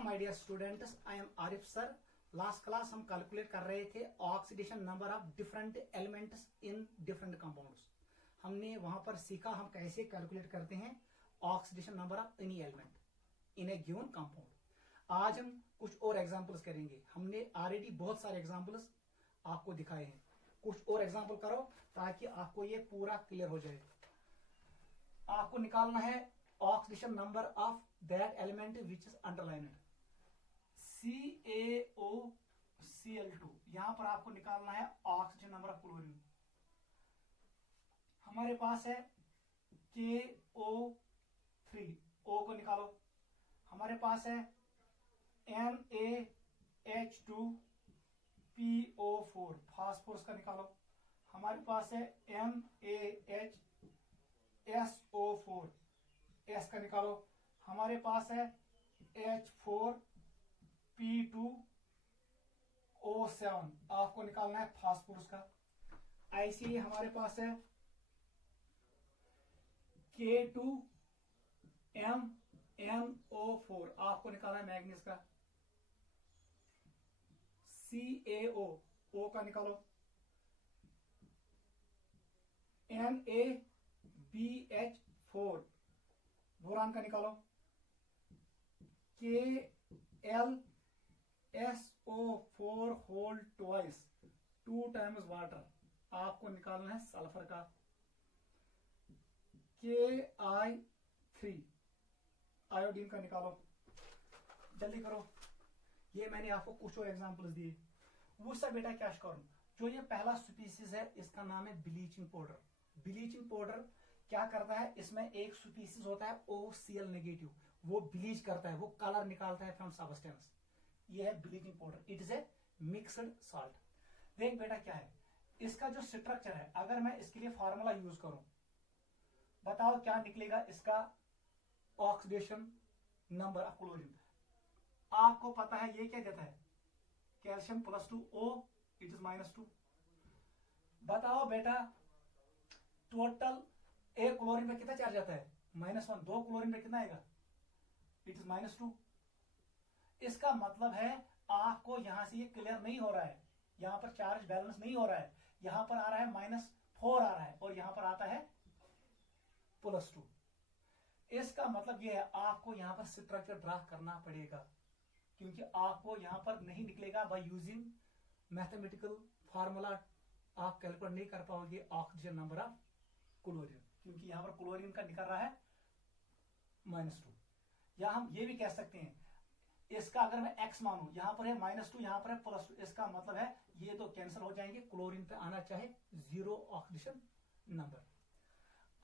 Welcome my dear students, I am Arif sir. Last class हम calculate कर रहे थे oxidation number of different elements in different compounds. हमने वहां पर सीखा हम कैसे कैलकुलेट करते हैं oxidation number of any element in a given compound. आज हम कुछ और एग्जांपल्स करेंगे। हमने ऑलरेडी बहुत सारे एग्जांपल्स आपको दिखाए हैं, कुछ और एग्जांपल करो ताकि आपको ये पूरा क्लियर हो जाए। आपको निकालना है oxidation number of that element which is underlined CaOCl2। यहां पर आपको निकालना है ऑक्सीजन नंबर ऑफ क्लोरीन। हमारे पास है KO3, O को निकालो। हमारे पास है NaH2PO4, फास्फोरस का निकालो। हमारे पास है NaHSO4, S का निकालो। हमारे पास है H4P2O7, आपको निकालना है फास्फोरस का। ऐसे ही हमारे पास है K2MnO4, आपको निकालना है मैग्नीज का। CaO, O का निकालो। NaBH4, बोरान का निकालो। KlSO4 whole twice, 2 times water, आपको निकालना है सल्फर का। Ki3, आयोडीन का निकालो। जल्दी करो, ये मैंने आपको कुछ और एग्जांपल्स दिए। वो सब बेटा क्या करूं, जो ये पहला स्पीसीज है इसका नाम है ब्लीचिंग पाउडर। ब्लीचिंग पाउडर क्या करता है, इसमें एक स्पीसीज होता है OCl नेगेटिव, वो ब्लीच करता है, वो कलर निकालता है फ्रॉम सबस्टेंस। ये है bleaching powder, it is A mixed salt. देख बेटा क्या है इसका जो स्ट्रक्चर है, अगर मैं इसके लिए फार्मूला यूज करूं, बताओ क्या निकलेगा इसका ऑक्सीडेशन नंबर ऑफ क्लोरीन। आपको पता है ये क्या देता है, कैल्शियम +2O, इट इज -2। बताओ बेटा टोटल एक क्लोरीन में कितना चार्ज आता है, -1। 2 क्लोरीन में कितना आएगा, इट इज -2। इसका मतलब है आपको यहां से ये क्लियर नहीं हो रहा है, यहां पर चार्ज बैलेंस नहीं हो रहा है। यहां पर आ रहा है -4 आ रहा है और यहां पर आता है +2। इसका मतलब यह है आपको यहां पर स्ट्रक्चर ड्रा करना पड़ेगा, क्योंकि आपको यहां पर नहीं निकलेगा बाय यूजिंग मैथमेटिकल फार्मूला। आप कैलकुलेट नहीं कर पाओगे ऑक्सीजन नंबर ऑफ क्लोरीन, क्योंकि यहां पर क्लोरीन का निकल रहा है -2। या हम ये भी कह सकते हैं इसका अगर मैं x मानू, यहां पर है -2, यहां पर है +2, इसका मतलब है ये तो कैंसिल हो जाएंगे, क्लोरीन पे आना चाहे 0 ऑक्सीडेशन नंबर।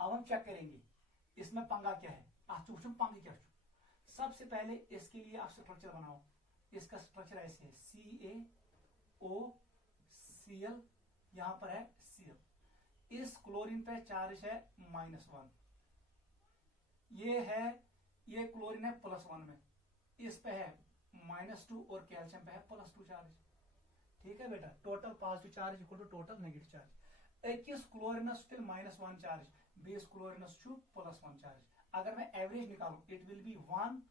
अब हम चेक करेंगे इसमें पंगा क्या है। पंगे क्या। सबसे पहले इसके लिए आप स्ट्रक्चर बनाओ। इसका स्ट्रक्चर ऐसे है CaOCl, यहां पर है Cl। इस क्लोरीन पे चार्ज है -1, ये क्लोरीन है +1 में, इस पे है -2 और कैल्शियम पे है +2 चार्ज। ठीक है बेटा, total positive charge equal to total negative charge. अकिस chlorines still -1 charge, base chlorines +1 charge. अगर मैं एवरेज निकालूं, it will be 1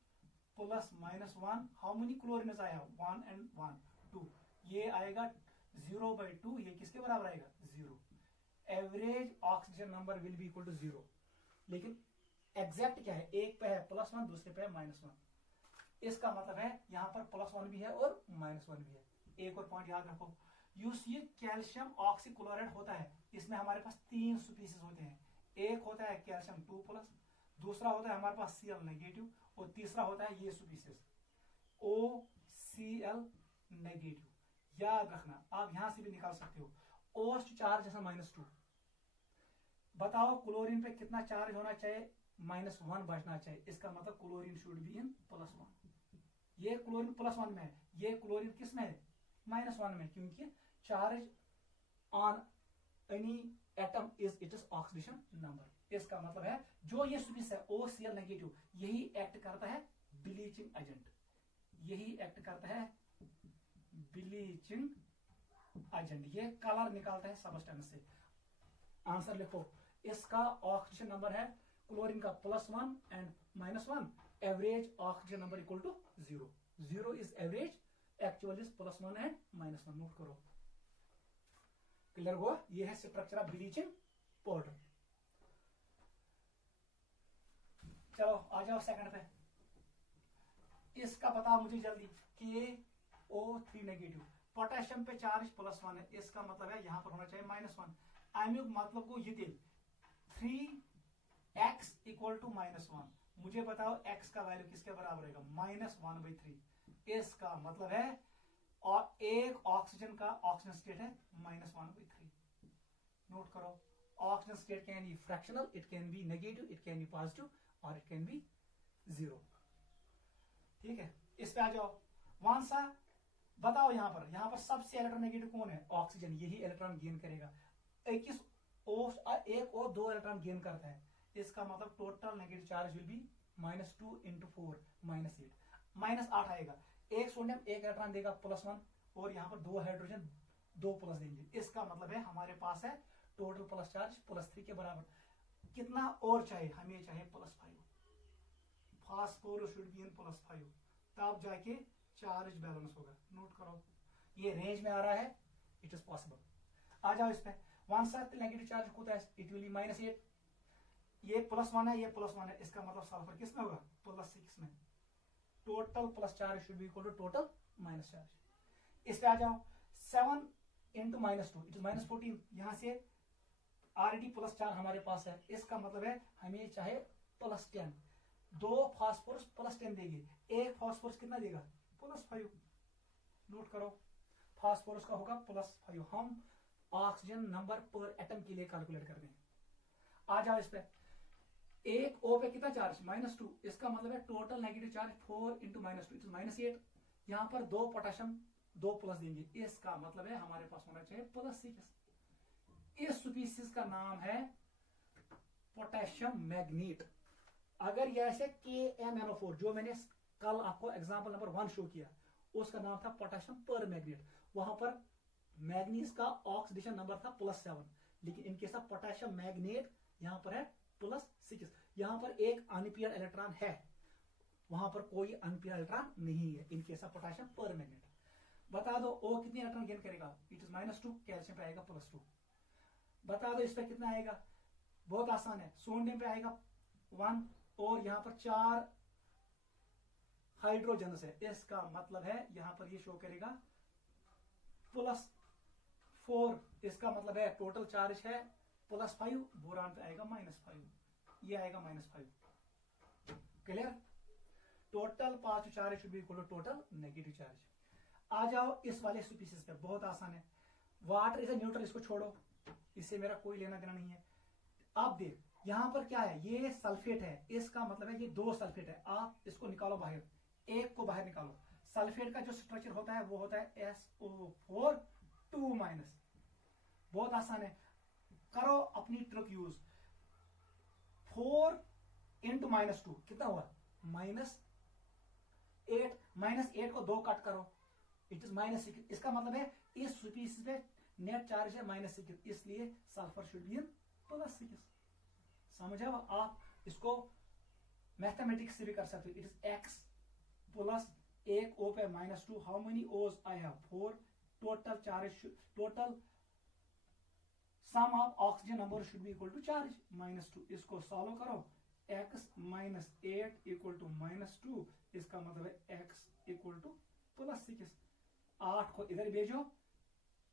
+ -1। How many chlorines आया, 1 and 1 2, ये आएगा 0/2, ये किसके बराबर आएगा, 0। Average oxygen number will be equal to 0। लेकिन एग्जैक्ट क्या है, एक पे है +1, दूसरे पे है -1। इसका मतलब है यहां पर +1 भी है और -1 भी है। एक और पॉइंट याद रखो, ये कैल्शियम ऑक्सीक्लोराइड होता है, इसमें हमारे पास 3 स्पीसीज होते हैं। एक होता है कैल्शियम 2+, दूसरा होता है हमारे पास Cl नेगेटिव, और तीसरा होता है ये स्पीसीज OCl नेगेटिव। याद रखना, आप यहां से भी निकाल सकते हो। ओस्ट चार्ज जैसा -2। बताओ क्लोरीन पे कितना चार्ज होना चाहिए, -1 बचना चाहिए। इसका मतलब क्लोरीन शुड बी इन +1। ये क्लोरीन +1 में है, ये क्लोरीन किस में है, -1 में, क्योंकि charge on any atom is it is oxidation number. इसका मतलब है जो ये स्पीसीज है OCl नेगेटिव, यही एक्ट करता है ब्लीचिंग एजेंट, यही एक्ट करता है ब्लीचिंग एजेंट। ये कलर निकालता है सबस्टेंस से। आंसर लिखो, इसका ऑक्सीजन नंबर है क्लोरीन का +1 and -1, average oxygen number equal to 0। 0 is average, actual is +1 and -1। Note करो, क्लियर हुआ? ये है स्ट्रक्चर ऑफ ब्लीचिंग पाउडर। चलो आ जाओ सेकंड पे। इसका बताओ मुझे जल्दी, KO3 नेगेटिव, पोटेशियम पे चार्ज +1 है, इसका मतलब है यहां पर होना चाहिए -1। अमीक मतलब को ये 3x = -1। मुझे बताओ x का वैल्यू किसके बराबर रहेगा? -1/3। इसका मतलब है और एक ऑक्सीजन का ऑक्सीजन स्टेट है -1/3। नोट करो, oxygen state can be fractional, it can be negative, it can be positive और इट कैन बी 0। ठीक है, इस पे आ जाओ। वहां सा बताओ, यहां पर सबसे इलेक्ट्रोनेगेटिव कौन है? ऑक्सीजन, यही इलेक्ट्रॉन गेन करेगा। एक और 2 इलेक्ट्रॉन गेन करता है, इसका मतलब total negative charge will be -2 × 4 -8 -8 आएगा। एक सोडियम एक इलेक्ट्रॉन देगा +1 और यहाँ पर 2 हाइड्रोजन 2 प्लस देंगे। इसका मतलब है हमारे पास है टोटल प्लस चार्ज +3 के बराबर। कितना और चाहिए? हमें चाहिए +5। फास्फोरस शुड बी इन +5, तब जाके चार्ज बैलेंस होगा। नोट करो, ये रेंज में आ रहा है, इट इज पॉसिबल। आ जाओ इस पे। वन साथ नेगेटिव चार्ज होता है, इट विल बी -8। ये +1 है, ये +1 है, इसका मतलब सल्फर किस में होगा? +6 में। Total plus charge should be equal to total minus charge. इस पे आ जाओ, 7 × -2 इट इज -14। यहां से ऑलरेडी +4 हमारे पास है, इसका मतलब है हमें चाहे +10। 2 फास्फोरस +10 देगी, एक फास्फोरस कितना देगा? +5। नोट करो, फास्फोरस का होगा +5। हम ऑक्सीजन नंबर पर एटम के लिए कैलकुलेट कर दें। आ जाओ इस पे, एक O पे कितना चार्ज? -2। इसका मतलब है total negative charge 4 × -2 it is -8। यहां पर 2 पोटेशियम 2 प्लस देंगे, इसका मतलब है हमारे पास होना चाहिए +6। इस स्पीसीज का नाम है पोटेशियम मैग्नीट। अगर ये ऐसे KMnO4 जो मैंने कल आपको एग्जांपल नंबर 1 शो किया, उसका नाम था पोटेशियम पर मैग्नेट। वहां पर मैग्नीज का ऑक्सीडेशन नंबर था +7, लेकिन इनके साथ पोटेशियम मैग्नेट यहां पर है +6। यहां पर एक अनपेयर्ड इलेक्ट्रॉन है, वहां पर कोई अनपेयर्ड इलेक्ट्रॉन नहीं है, इनके साथ पोटेशियम पर मैग्नेट। बता दो O कितने इलेक्ट्रॉन गेन करेगा? इट इज -2, कैल्शियम पे आएगा +2। बता दो इस पे कितना आएगा? बहुत आसान है, सोडियम पे आएगा 1 और यहां पर 4 हाइड्रोजन है, इसका मतलब है यहां पर ये शो करेगा +4। इसका मतलब है टोटल चार्ज है +5, बोरान पे आएगा -5, ये आएगा -5। Clear? Total positive charge should be equal to total negative charge. आ जाओ इस वाले स्पीसीज पे, बहुत आसान है। वाटर इज ए न्यूट्रल, इसको छोड़ो, इससे मेरा कोई लेना देना नहीं है। आप देख यहां पर क्या है, ये सल्फेट है, इसका मतलब है ये 2 सल्फेट है। आप इसको निकालो बाहर, एक को बाहर निकालो। सल्फेट का जो स्ट्रक्चर होता है वो होता है SO4 2-। बहुत आसान है, करो अपनी ट्रिक यूज। 4 × -2 कितना हुआ? -8। -8 को 2 कट करो, इट इज -6। इसका मतलब है इस स्पीसीज पे नेट चार्ज है -6, इसलिए सल्फर शुड बी इन +6। समझा? आप इसको मैथमेटिक्स से भी कर सकते हो। इट इज x प्लस एक O पे -2, how many O's I have? 4। Total charge, total sum of oxygen number should be equal to charge -2। इसको सॉल्व करो, x -8 = -2, इसका मतलब है x = +6। 8 को इधर भेजो,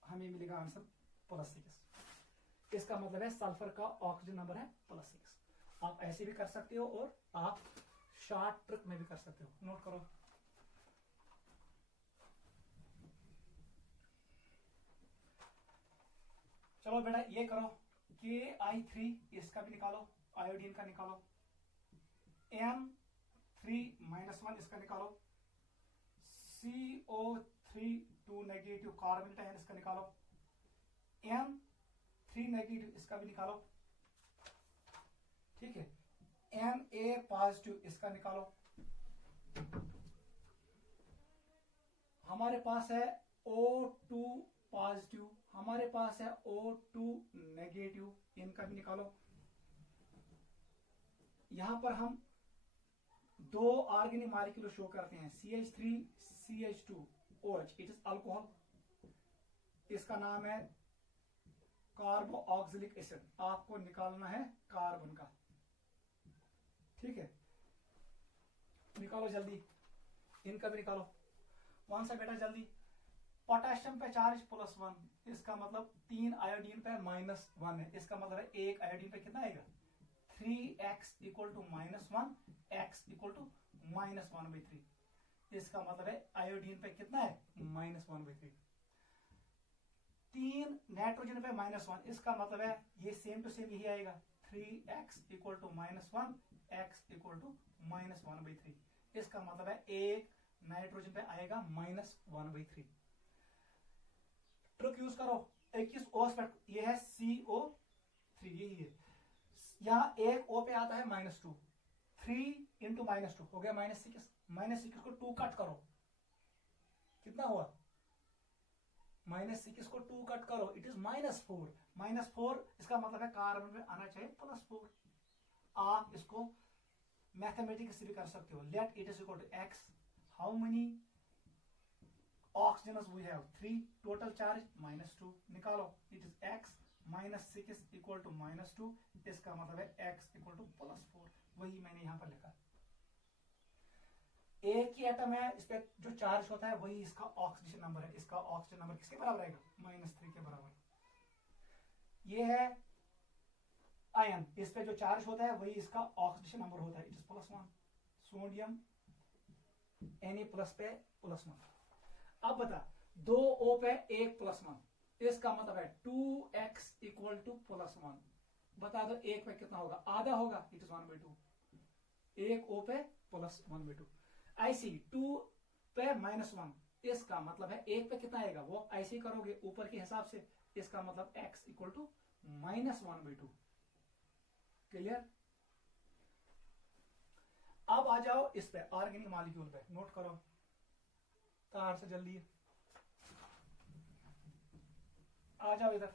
हमें मिलेगा आंसर +6। इसका मतलब है सल्फर का ऑक्सीजन नंबर है +6। आप ऐसे भी कर सकते हो और आप शॉर्ट ट्रिक में भी कर सकते हो। नोट करो, चलो बेटा ये करो, KI3 इसका भी निकालो, आयोडीन का निकालो। N3-1 इसका निकालो। CO3 2 नेगेटिव कार्बन आयन इसका निकालो। N3 नेगेटिव इसका भी निकालो, ठीक है। Na पॉजिटिव इसका निकालो। हमारे पास है O2 पॉजिटिव, हमारे पास है O2 नेगेटिव, इनका भी निकालो। यहां पर हम दो ऑर्गेनिक मॉलिक्यूल शो करते हैं CH3 CH2OH, it is alcohol, इसका नाम है कार्बोक्सिलिक एसिड। आपको निकालना है कार्बन का, ठीक है, निकालो जल्दी, इनका भी निकालो। कौन सा बेटा जल्दी? पोटेशियम पे चार्ज +1, इसका मतलब 3 आयोडीन पे -1 है, इसका मतलब है एक आयोडीन पे कितना आएगा 3x = -1, x = -1/3, इसका मतलब है आयोडीन पे कितना है -1/3। 3 नाइट्रोजन पे -1, इसका मतलब है ये सेम टू सेम यही आएगा 3x = -1, x = -1/3, इसका मतलब है एक नाइट्रोजन पे आएगा -1/3। ट्रिक यूज करो, 21 O पे ये है CO3, यही है, यहाँ एक O पे आता है -2, 3 × -2 हो गया -6, -6 को 2 कट करो, कितना हुआ -6 को 2 कट करो, इट इज -4, -4 इसका मतलब है कार्बन में आना चाहिए +4। आप इसको मैथमेटिक्स से भी कर सकते हो, let it is equal to x, how many oxygens we have 3, total charge -2, निकालो, it is x -6 = -2, इसका मतलब है x = +4, वही मैंने यहां पर लिखा। एक ही एटम है, इस पे जो चार्ज होता है वही इसका ऑक्सीडेशन नंबर है, इसका ऑक्सीडेशन नंबर किसके बराबर आएगा -3 के बराबर। ये है आयन, इस पे जो चार्ज होता है वही इसका ऑक्सीडेशन नंबर होता है, इट इज +1, सोडियम Na+ पे +1। अब बता, 2 O पे 1 +1, इसका मतलब है 2x = +1, बता दो एक पे कितना होगा, आधा होगा, इट इज 1/2, एक O पे +1/2। ऐसी 2 पे -1, इसका मतलब है एक पे कितना आएगा, वो ऐसे ही करोगे ऊपर के हिसाब से, इसका मतलब x = -1/2। क्लियर? अब आ जाओ इस पे ऑर्गेनिक मॉलिक्यूल पे, नोट करो तार से जल्दी, आ जाओ इधर।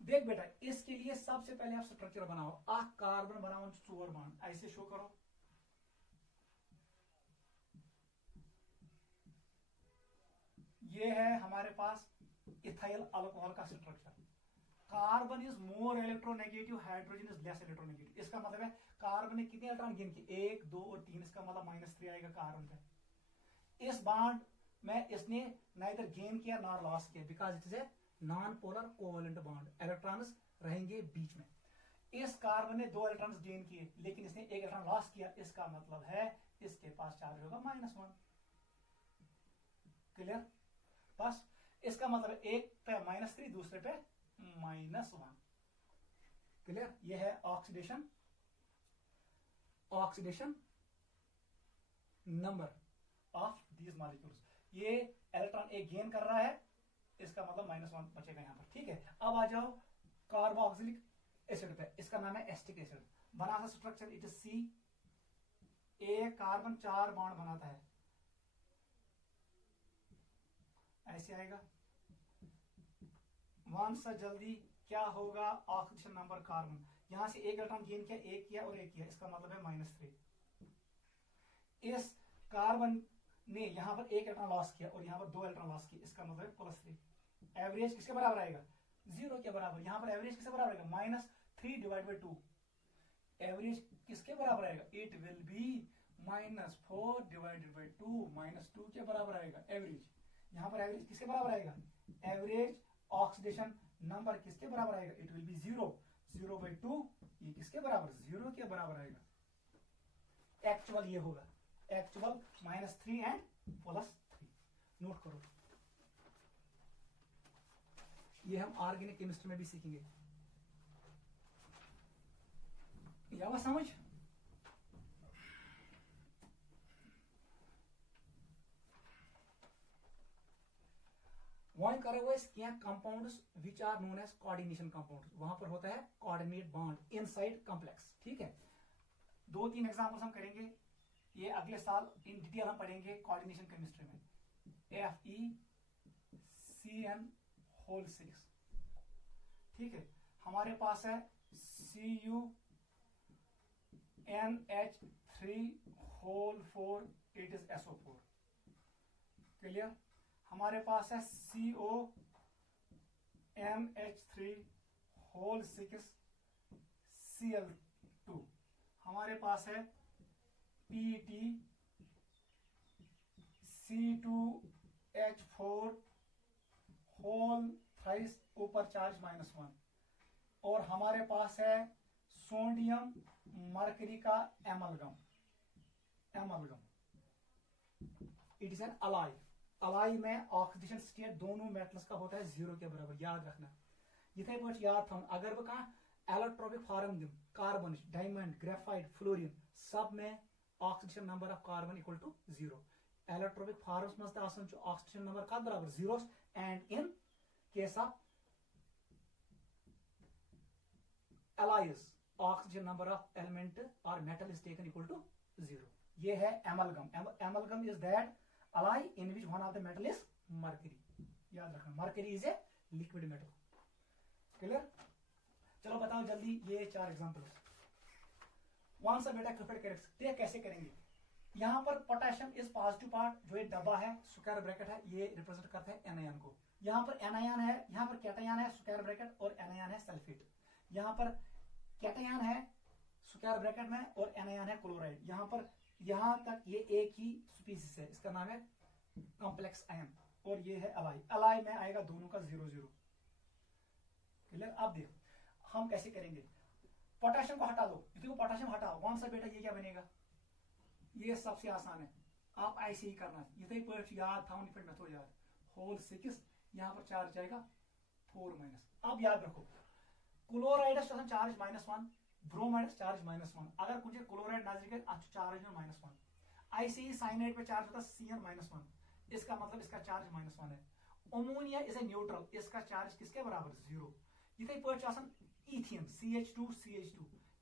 देख बेटा, इसके लिए सबसे पहले आप स्ट्रक्चर बनाओ, कार्बन बनाओ 4 बॉन्ड, ऐसे शो करो, ये है हमारे पास इथाइल अल्कोहल का structure. Carbon is more electronegative, hydrogen is less electronegative, इसका मतलब है कार्बन ने कितने इलेक्ट्रॉन गेन किए 1 2 और 3, इसका मतलब -3 आएगा कार्बन पे। इस बॉन्ड में इसने नाइदर गेन किया नॉर लॉस किया, because it is a non polar covalent bond, electrons रहेंगे बीच में। इस कार्बन ने 2 इलेक्ट्रॉन्स गेन किए लेकिन इसने 1 इलेक्ट्रॉन लॉस किया, इसका मतलब है इसके पास चार्ज होगा -1। क्लियर? बस इसका मतलब एक पे -3, दूसरे पे -1। क्लियर? ये है oxidation number of these molecules. ये इलेक्ट्रॉन एक गेन कर रहा है, इसका मतलब -1 बचेगा यहां पर, ठीक है। अब आ जाओ कार्बोक्सिलिक एसिड पे, इसका नाम है एस्टिक एसिड। बना सा स्ट्रक्चर, इट इज C, एक कार्बन 4 बॉन्ड बनाता है, ऐसे आएगा। वन सा जल्दी, क्या होगा ऑक्सीडेशन नंबर कार्बन, यहां से 1 इलेक्ट्रॉन गेन किया, 1 किया और 1 किया, इसका मतलब है -3। इस कार्बन ने यहां पर 1 इलेक्ट्रॉन लॉस किया और यहां पर 2 इलेक्ट्रॉन लॉस किया, इसका मतलब है +3। एवरेज किसके बराबर आएगा 0 के बराबर। यहां पर एवरेज किसके बराबर आएगा -3/2। एवरेज किसके बराबर आएगा, इट विल बी -4/2, -2 के बराबर आएगा एवरेज। यहां पर एवरेज किसके बराबर आएगा, एवरेज ऑक्सीडेशन नंबर किसके बराबर आएगा, इट विल बी 0/2, ये किसके बराबर 0 के बराबर आएगा। एक्चुअल ये होगा, एक्चुअल -3 एंड +3। नोट करो, ये हम ऑर्गेनिक केमिस्ट्री में भी सीखेंगे। ये आवाज समझ? वहीं करे हुए compounds which are known as coordination compounds, वहां पर होता है कोऑर्डिनेट बॉन्ड इनसाइड कॉम्प्लेक्स, ठीक है। 2-3 एग्जांपल्स हम करेंगे, ये अगले साल इन डिटेल हम पढ़ेंगे कोऑर्डिनेशन केमिस्ट्री में। FeCN6, ठीक है। हमारे पास है CuNH3 4 it is SO4। Clear. हमारे पास है COMH3 होल 6 Cl2। हमारे पास है PET C2H4 होल थ्राइस ऊपर चार्ज -1। और हमारे पास है सोडियम मरकरी का amalgam. It is an alloy. Alloy में ऑक्सीडेशन स्टेट दोनों मेटल्स का होता है 0 के बराबर, याद रखना। इथे पे याद था, अगर बह कह एलेक्ट्रोनिक फॉर्म दिम कार्बन, डायमंड, ग्रेफाइट, फ्लोरीन, सब में oxidation number of carbon equal to 0। Electronic forms मज ऑक्सीडेशन नंबर का बराबर 0 and in case of alloys oxygen number of element or metal is taken equal to 0। ये है amalgam। amalgam is that alloy in which one of the metal is mercury। याद रखना, mercury is a liquid metal। Clear. चलो बताओ जल्दी ये 4 examples. One सा बेटा क्रिकेट करेक्ट कैसे करेंगे। यहाँ पर पोटेशियम इज पॉजिटिव पार्ट, जो ये डब्बा है स्क्वायर ब्रैकेट है, ये रिप्रेजेंट करता है एनायन को। यहाँ पर एनायन है, यहाँ पर कैटायन है स्क्वायर ब्रैकेट, और एनायन है सल्फेट। यहाँ पर कैटायन है स्क्वायर ब्रैकेट में और एनायन है क्लोराइड। यहाँ पर यहाँ तक ये एक ही स्पीसीज है, इसका नाम है कॉम्प्लेक्स आयन, और ये है अलाई। अलाई में आएगा दोनों का 0 0। क्लियर। अब देखो हम कैसे करेंगे। पोटेशियम को हटा दो, देखो पोटेशियम हटाओ, कौन सा बेटा ये क्या बनेगा, ये सबसे आसान है, आप ऐसे ही करना। इतने पर याद था मेथड याद, होल 6 यहाँ पर चार्ज जाएगा 4-। अब याद रखो क्लोराइड चार्ज -1, ब्रोमाइड चार्ज -1। अगर कुछ क्लोराइड नजदीक चार्ज में -1। ऐसे ही साइनाइड पे चार्ज होता है Cn -1, इसका मतलब इसका चार्ज -1 है। अमोनिया इज ए न्यूट्रल, इसका चार्ज किसके बराबर 0। इथे पर इथियन CH2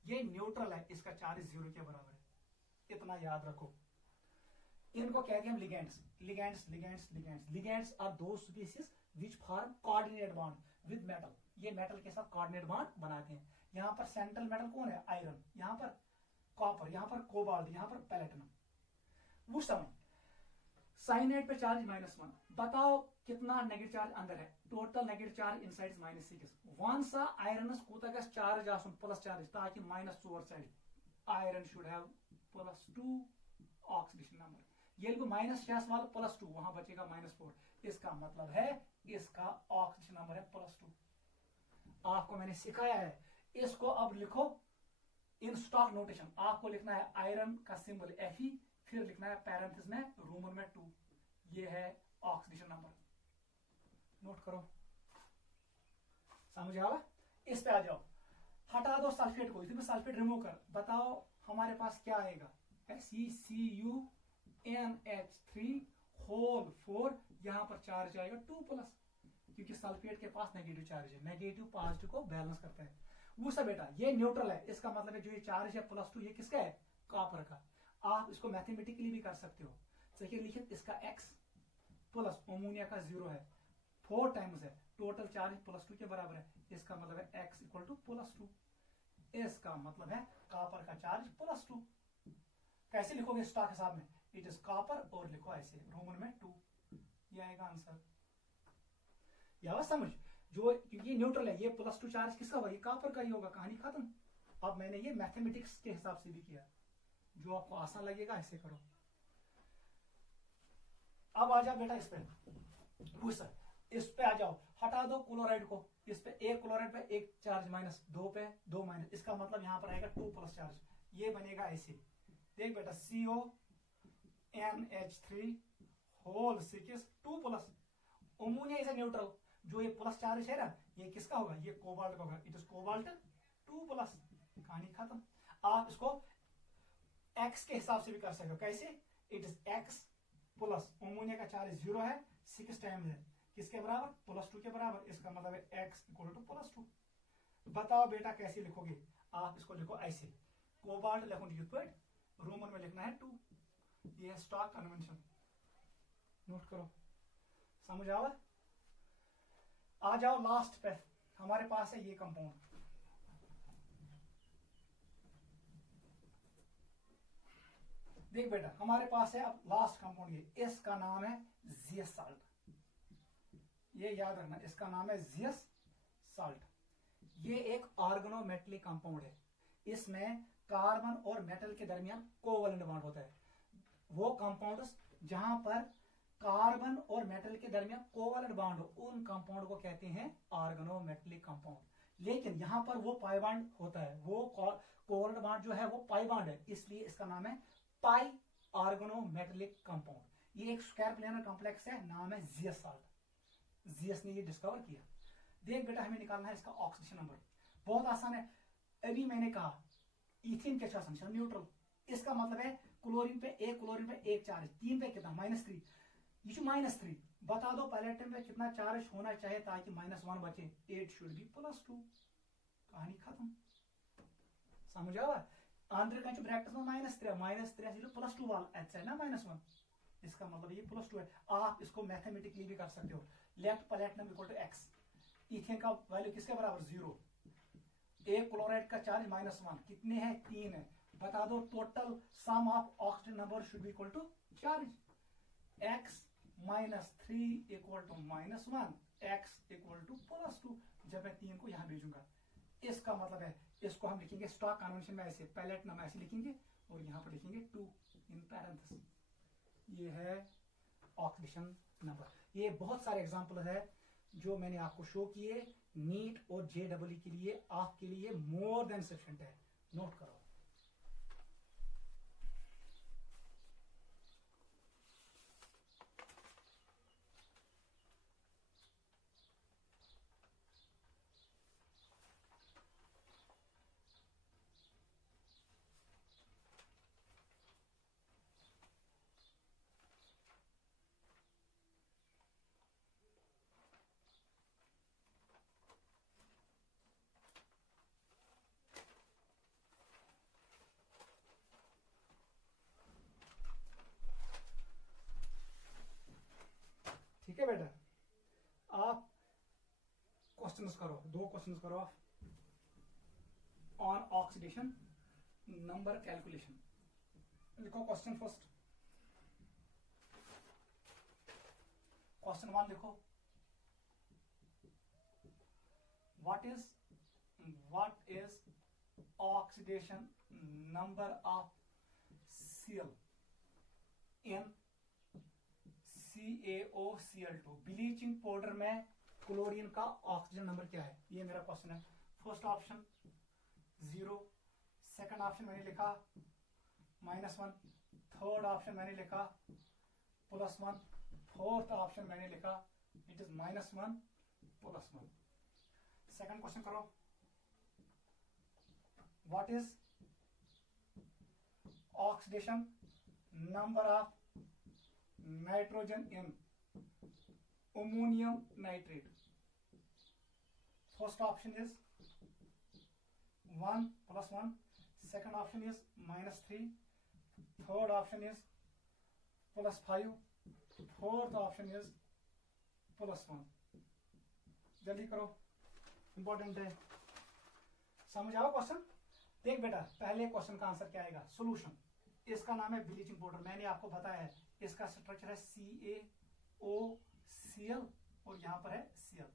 ये न्यूट्रल है, इसका चार्ज 0 के बराबर है। इतना याद रखो। इनको कहते हैं हम ligands. Ligands are those species which form coordinate bond with metal. ये मेटल के साथ कोऑर्डिनेट बॉन्ड बनाते हैं। यहाँ पर सेंट्रल मेटल कौन है, आयरन, यहाँ पर कॉपर, यहाँ पर कोबाल्ट, यहाँ पर प्लेटिनम। वो समय साइनाइड पे चार्ज -1। बताओ कितना नेगेटिव चार्ज अंदर है, total negative charge inside -6। One सा आयरन कूता गस चार्ज आसन प्लस चार्ज, ताकि -4 side iron should have +2 oxidation number. ये -6 वाला +2, वहां बचेगा -4। इसका मतलब है इसका ऑक्सीडेशन नंबर है +2। आपको मैंने सिखाया है, इसको अब लिखो इन स्टॉक नोटेशन। आपको लिखना है आयरन का सिंबल Fe, फिर लिखना है पैरेंथेसिस में रोमन में 2। ये है ऑक्सीडेशन नंबर, नोट करो, समझ आवा। इस पे आ जाओ, हटा दो सल्फेट को, इसमें सल्फेट रिमूव कर। बताओ हमारे पास क्या आएगा, CuNH3 होल 4। यहां पर चार्ज आएगा 2+, क्योंकि सल्फेट के पास नेगेटिव चार्ज है, नेगेटिव पॉजिटिव को बैलेंस करता है। वो सब बेटा ये न्यूट्रल है, इसका मतलब है जो ये चार्ज है +2, ये किसका है, कॉपर का। आप इसको मैथमेटिकली भी कर सकते हो। देखिए लिखिए, इसका X प्लस अमोनिया का 0 है, 4 टाइम्स है, टोटल चार्ज +2 के बराबर है। इसका मतलब है X इक्वल टू +2। इसका मतलब है कॉपर का चार्ज +2। कैसे लिखोगे स्टॉक हिसाब में, इट इज कॉपर, और लिखो ऐसे रोमन में 2। ये आएगा आंसर। या समझ, जो ये न्यूट्रल है, ये +2 चार्ज किसका होगा, ये कॉपर का ही होगा, कहानी खत्म। अब मैंने ये मैथमेटिक्स के हिसाब से भी किया, जो आपको आसान लगेगा ऐसे करो। अब आ जाओ बेटा इस पे, इस पे आ जाओ, हटा दो क्लोराइड को। इस पे एक क्लोराइड पे एक चार्ज -2 पे 2-, इसका मतलब यहां पर आएगा 2+ चार्ज। ये बनेगा ऐसे, देख बेटा CONH3 whole 6 2+। Ammonia is a neutral, जो ये प्लस चार्ज है ना, ये किसका होगा, ये कोबाल्ट का होगा, इट इज कोबाल्ट 2+। कहानी खत्म। आप इसको X के हिसाब से भी कर सकते हो। कैसे, it is X plus ammonia का चार्ज 0 है, 6 टाइम्स है, किसके बराबर, +2 के बराबर। इसका मतलब है X इक्वल टू +2। बताओ बेटा कैसे लिखोगे, आप इसको लिखो ऐसे, कोबाल्ट लिखो, रोमन में लिखना है 2। ये है स्टॉक कन्वेंशन, नोट करो, समझ आवा। आ जाओ लास्ट पे, हमारे पास है ये कंपाउंड। देख बेटा, हमारे पास है अब लास्ट कंपाउंड, ये इसका नाम है जियस साल्ट। ये याद रखना, इसका नाम है जियस साल्ट। ये एक ऑर्गेनोमेटलिक कंपाउंड है। इसमें कार्बन और मेटल के दरमियान कोवलेंट बॉन्ड होता है। वो कंपाउंड्स जहां पर कार्बन और मेटल के दरमियान कोवलेंट बॉन्ड हो, उन कंपाउंड को कहते हैं ऑर्गेनोमेटलिक कंपाउंड। लेकिन यहां पर वो पाई बॉन्ड होता है, वो कोवलेंट बॉन्ड जो है वो पाई बॉन्ड है, इसलिए इसका नाम है पाई ऑर्गेनोमेटलिक कंपाउंड। ये एक स्क्वायर प्लेनर कॉम्प्लेक्स है, नाम है जियस साल्ट। जियस ने ये डिस्कवर किया। देख बेटा, हमें निकालना है इसका ऑक्सीडेशन नंबर। बहुत आसान है। अभी मैंने कहा इथिन के साथ न्यूट्रल, इसका मतलब है क्लोरीन पे एक चार्ज, 3 पे कितना -3, ये जो -3 बता दो पहले एटम पे कितना चार्ज होना चाहिए ताकि -1 बचे। 8 शुड बी +2। कहानी खत्म। समझ आवा? आंतरिक ब्रैकेट में -3 +2 वाला एच है ना -1, इसका मतलब ये +2 है। आप इसको मैथमेटिकली भी कर सकते हो। Left platinum equal to x, ethane का वैल्यू किसके बराबर 0, एक क्लोराइड का चार्ज -1, कितने हैं 3 है। बता दो total sum of oxygen number should be equal to charge, x -3 equal to -1, x equal to +2। जब मैं 3 को यहां भेजूंगा, इसका मतलब है इसको हम लिखेंगे स्टॉक कन्वेंशन में ऐसे, पैलेट नंबर ऐसे लिखेंगे और यहां पर लिखेंगे 2 इन पैरेंथेसिस। ये है ऑक्सीडेशन नंबर। ये बहुत सारे एग्जांपल है जो मैंने आपको शो किए। नीट और JEE के लिए आपके लिए मोर देन सफिशिएंट है, नोट करो। ठीक है बेटा, आप क्वेश्चंस करो, 2 क्वेश्चंस करो आप ऑन ऑक्सीडेशन नंबर कैलकुलेशन। लिखो क्वेश्चन फर्स्ट, क्वेश्चन 1 लिखो। What is oxidation number of Cl in CaOCl2। Bleaching powder में क्लोरीन का ऑक्सीजन नंबर क्या है, ये मेरा क्वेश्चन है। फर्स्ट ऑप्शन 0, सेकंड ऑप्शन मैंने लिखा -1, थर्ड ऑप्शन मैंने लिखा +1, फोर्थ ऑप्शन मैंने लिखा इट इज -1 +1। सेकंड क्वेश्चन करो, what is oxidation number of nitrogen in ammonium nitrate. First option is 1 +1, second option is -3, third option is +5, fourth option is +1। जल्दी करो, important है, समझ आओ क्वेश्चन। देख बेटा, पहले क्वेश्चन का आंसर क्या आएगा, सोल्यूशन। इसका नाम है ब्लीचिंग पाउडर, मैंने आपको बताया है इसका स्ट्रक्चर है CaOCl और यहां पर है Cl।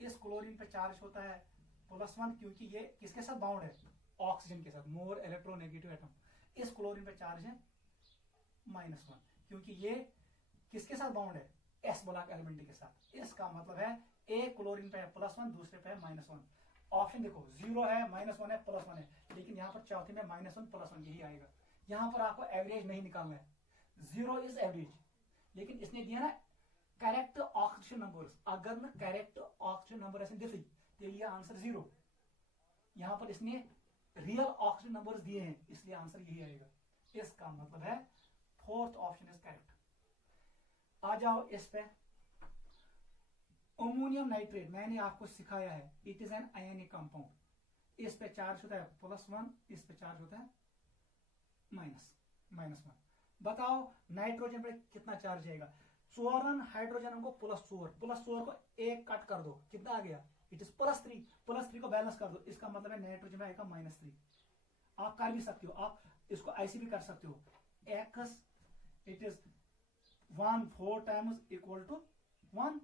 इस क्लोरीन पे चार्ज होता है +1 क्योंकि ये किसके साथ बाउंड है, ऑक्सीजन के साथ, मोर इलेक्ट्रोनेगेटिव एटम। इस क्लोरीन पे चार्ज है -1 क्योंकि ये किसके साथ बाउंड है, S ब्लॉक एलिमेंट के साथ। इसका मतलब है एक क्लोरीन पे है +1, दूसरे पे है -1। ऑप्शन देखो 0 है, -1 है, +1 है, लेकिन यहाँ पर चौथे में -1 +1 यही आएगा। यहाँ पर आपको एवरेज नहीं निकालना है, 0 इज एवरेज, लेकिन इसने दिया ना करेक्ट ऑक्सीजन नंबर्स। अगर ना करेक्ट ऑक्सीजन नंबर ऐसे दिखे तो ये आंसर 0। यहाँ पर इसने रियल ऑक्सीजन नंबर्स दिए हैं, इसलिए आंसर यही आएगा। इसका मतलब है फोर्थ ऑप्शन इज करेक्ट। आ जाओ इस पे, अमोनियम नाइट्रेट मैंने आपको सिखाया है, it is an ionic compound. इस पे चार्ज होता है +1, इस पे चार्ज होता है -1। बताओ नाइट्रोजन पे कितना चार्ज आएगा, 4 हाइड्रोजन हमको +4 को एक कट कर दो, कितना आ गया, इट इज +3 को बैलेंस कर दो, इसका मतलब है नाइट्रोजन में आएगा -3। आप कर भी सकते हो, आप इसको ऐसे भी कर सकते हो, x, it is 1 4 times equal to 1,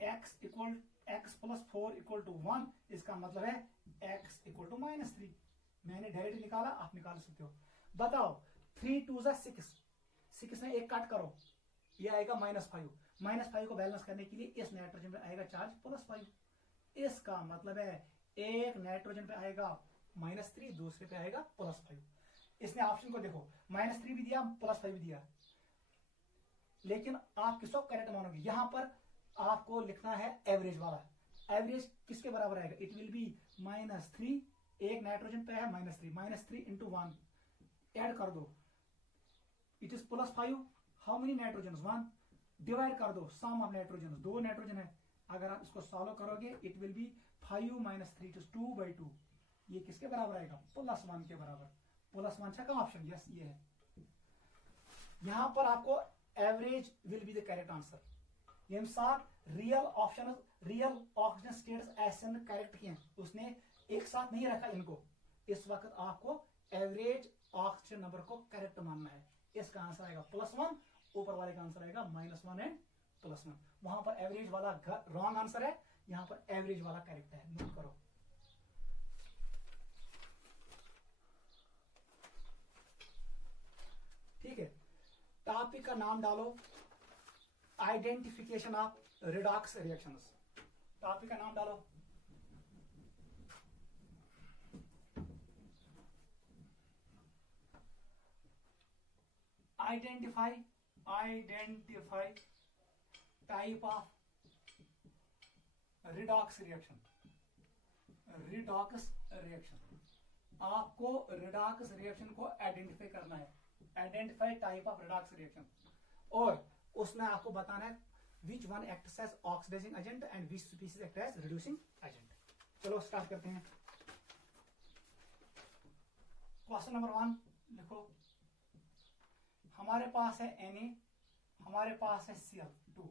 x equal x plus 4 equal to 1, इसका मतलब है x equal to -3। मैंने डायरेक्ट निकाला, आप निकाल सकते हो। बताओ 3 2 6, 6 में एक काट करो, ये आएगा -5, -5 को बैलेंस करने के लिए इस नाइट्रोजन पे आएगा चार्ज +5, इसका मतलब है एक नाइट्रोजन पे आएगा -3, दूसरे पे आएगा +5। इसने ऑप्शन को देखो, -3 भी दिया, +5 भी दिया, लेकिन आप किसको करेक्ट मानोगे? यहां पर आपको लिखना है एवरेज वाला। एवरेज किसके बराबर आएगा? इट विल बी -3, एक नाइट्रोजन पे है -3 इंटू 1, एड कर दो, it is +5। How many nitrogen? 1, divide कर दो, सम ऑफ नाइट्रोजन, 2 नाइट्रोजन है। अगर आप इसको सॉल्व करोगे इट विल बी 5 - 3 इज 2/2। ये किसके बराबर आएगा? +1 के बराबर। +1 का ऑप्शन यस ये है। यहां पर आपको average will be the correct answer. ये साथ रियल ऑक्सीजन स्टेट्स ऐसे करेक्ट किए, उसने एक साथ नहीं रखा इनको। इस वक्त आपको एवरेज ऑक्सीजन नंबर को करेक्ट मानना है। इसका आंसर आएगा +1, ऊपर वाले का आंसर आएगा -1 एंड +1। वहां पर एवरेज वाला रॉन्ग आंसर है, यहां पर एवरेज वाला करेक्ट है, नोट करो। ठीक है, टॉपिक का नाम डालो, identification of redox reactions. Topic का नाम डालो, identify type of redox reaction. Redox reaction, आपको रिडॉक्स रिएक्शन को आइडेंटिफाई करना है। Identify type of redox reaction, और उसमें आपको बताना है which one acts as oxidising agent and which species act as reducing agent. चलो स्टार्ट करते हैं। क्वेश्चन नंबर 1 लिखो, हमारे पास है Na, हमारे पास है Cl2,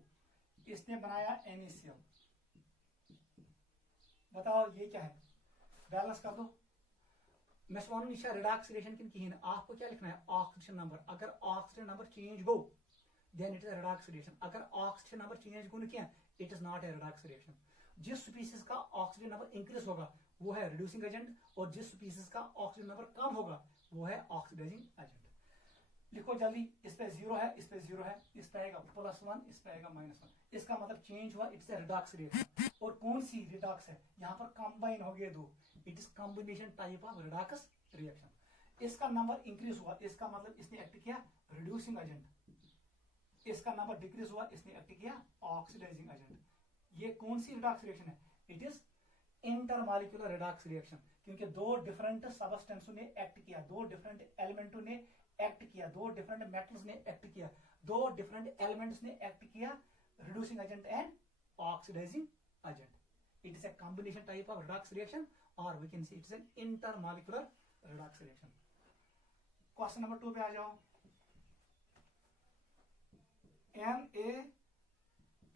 इसने बनाया NaCl। बताओ ये क्या है? बैलेंस कर दो। मैं सवाल निशा रिडॉक्स रिएक्शन की है, आपको क्या लिखना है? Oxygen number. अगर ऑक्सीजन नंबर चेंज हो then it is redox reaction. अगर ऑक्सीजन नंबर चेंज हो नहीं किया it is not a redox reaction. जिस स्पीसीज का ऑक्सीजन नंबर इंक्रीज होगा वो है रिड्यूसिंग एजेंट, और जिस स्पीसीज का ऑक्सीजन नंबर कम होगा वो है ऑक्सीडाइजिंग एजेंट। लिखो जल्दी, इस पे 0 है, इस पे 0 है, इस पे आएगा +1, इस पे आएगा -1। इसका मतलब चेंज हुआ, इट्स ए रिडॉक्स रिएक्शन। और कौन सी रिडॉक्स है? यहाँ पर कंबाइन हो गए दो, it is combination type of redox reaction. इसका नंबर इंक्रीज हुआ, इसका मतलब इसने एक्ट किया रिड्यूसिंग एजेंट। इसका नंबर डिक्रीज हुआ, इसने एक्ट किया ऑक्सीडाइजिंग एजेंट। ये कौन सी रिडॉक्स रिएक्शन है? It is intermolecular redox reaction, क्योंकि दो डिफरेंट सबस्टेंसों ने एक्ट किया, दो डिफरेंट एलिमेंटों ने एक्ट किया, दो डिफरेंट मेटल्स ने एक्ट किया, दो डिफरेंट एलिमेंट्स ने एक्ट किया, reducing agent and oxidising agent. It is a combination type of redox reaction, or we can say it's an intermolecular redox reaction. Question number 2 पे आ जाओ। Na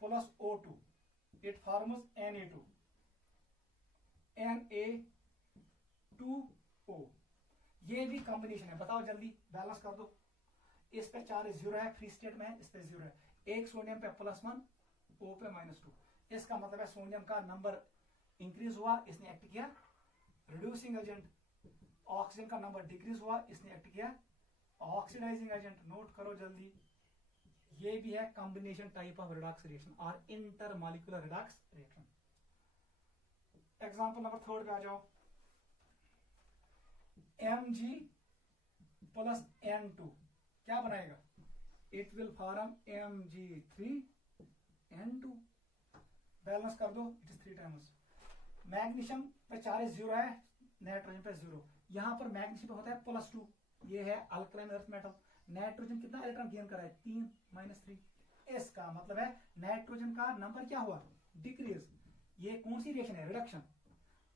plus O2 it forms Na2, Na2O। ये भी combination है, बताओ जल्दी, balance कर दो। इस पे चार्ज 0 है, फ्री स्टेट में है, इस पे 0 है। एक सोडियम पे +1, O पे -2। इसका मतलब है सोडियम का नंबर इंक्रीज हुआ, इसने एक्ट किया रिड्यूसिंग एजेंट। ऑक्सीजन का नंबर डिक्रीज हुआ, इसने एक्ट किया ऑक्सीडाइजिंग एजेंट। नोट करो जल्दी, ये भी है combination type of redox reaction और intermolecular redox reaction. Example number 3 पे आ जाओ। Mg plus N2 क्या बनाएगा? It will form Mg3N2। Balance कर दो, इट इज 3 टाइम्स। मैग्नीशियम पे चार्ज 0 है, नाइट्रोजन पे 0। यहां पर मैग्नीशियम पे होता है +2, ये है अल्कलाइन अर्थ मेटल। नाइट्रोजन कितना इलेक्ट्रॉन गेन करा है? 3 -3। इसका मतलब है नाइट्रोजन का नंबर क्या हुआ? डिक्रीज। ये कौन सी रिएक्शन है? रिडक्शन।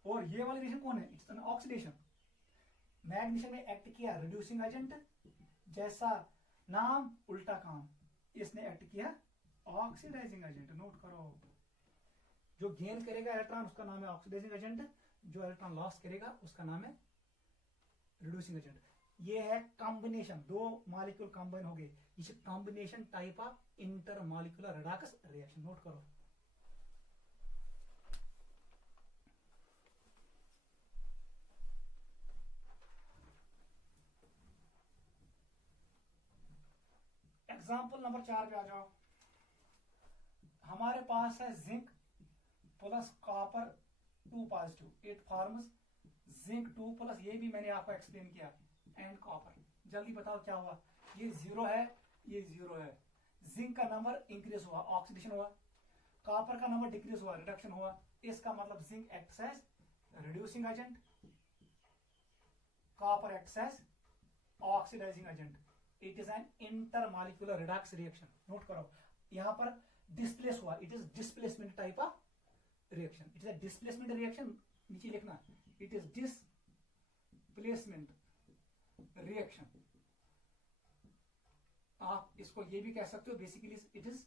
और ये वाली रिएक्शन कौन है? It's an oxidation. मैग्नीशियम ने एक्ट किया रिड्यूसिंग एजेंट, जैसा नाम उल्टा काम, इसने एक्ट किया ऑक्सीडाइजिंग एजेंट। नोट करो, जो गेन करेगा इलेक्ट्रॉन उसका नाम है ऑक्सीडाइजिंग एजेंट, जो इलेक्ट्रॉन लॉस करेगा उसका नाम है रिड्यूसिंग एजेंट। ये है कॉम्बिनेशन, दो मॉलिक्यूल कंबाइन हो गए, ये combination type of inter molecular redox reaction. Note करो। एग्जाम्पल नंबर 4 पे आ जाओ। हमारे पास है zinc plus copper 2 positive, it forms zinc 2 plus, ये भी मैंने आपको एक्सप्लेन किया, एंड कॉपर। जल्दी बताओ क्या हुआ, ये 0 है, ये 0 है, जिंक का नंबर इंक्रीज हुआ, ऑक्सीडेशन हुआ, कॉपर का नंबर डिक्रीज हुआ, रिडक्शन हुआ। इसका मतलब zinc acts as reducing agent, copper acts as oxidising agent. It is an intermolecular redox reaction. Note करो, यहां पर डिस्प्लेस हुआ, it is displacement type of reaction, it is a displacement reaction. नीचे लिखना, इट इज डिस्प्लेसमेंट रिएक्शन। आप इसको ये भी कह सकते हो, basically it is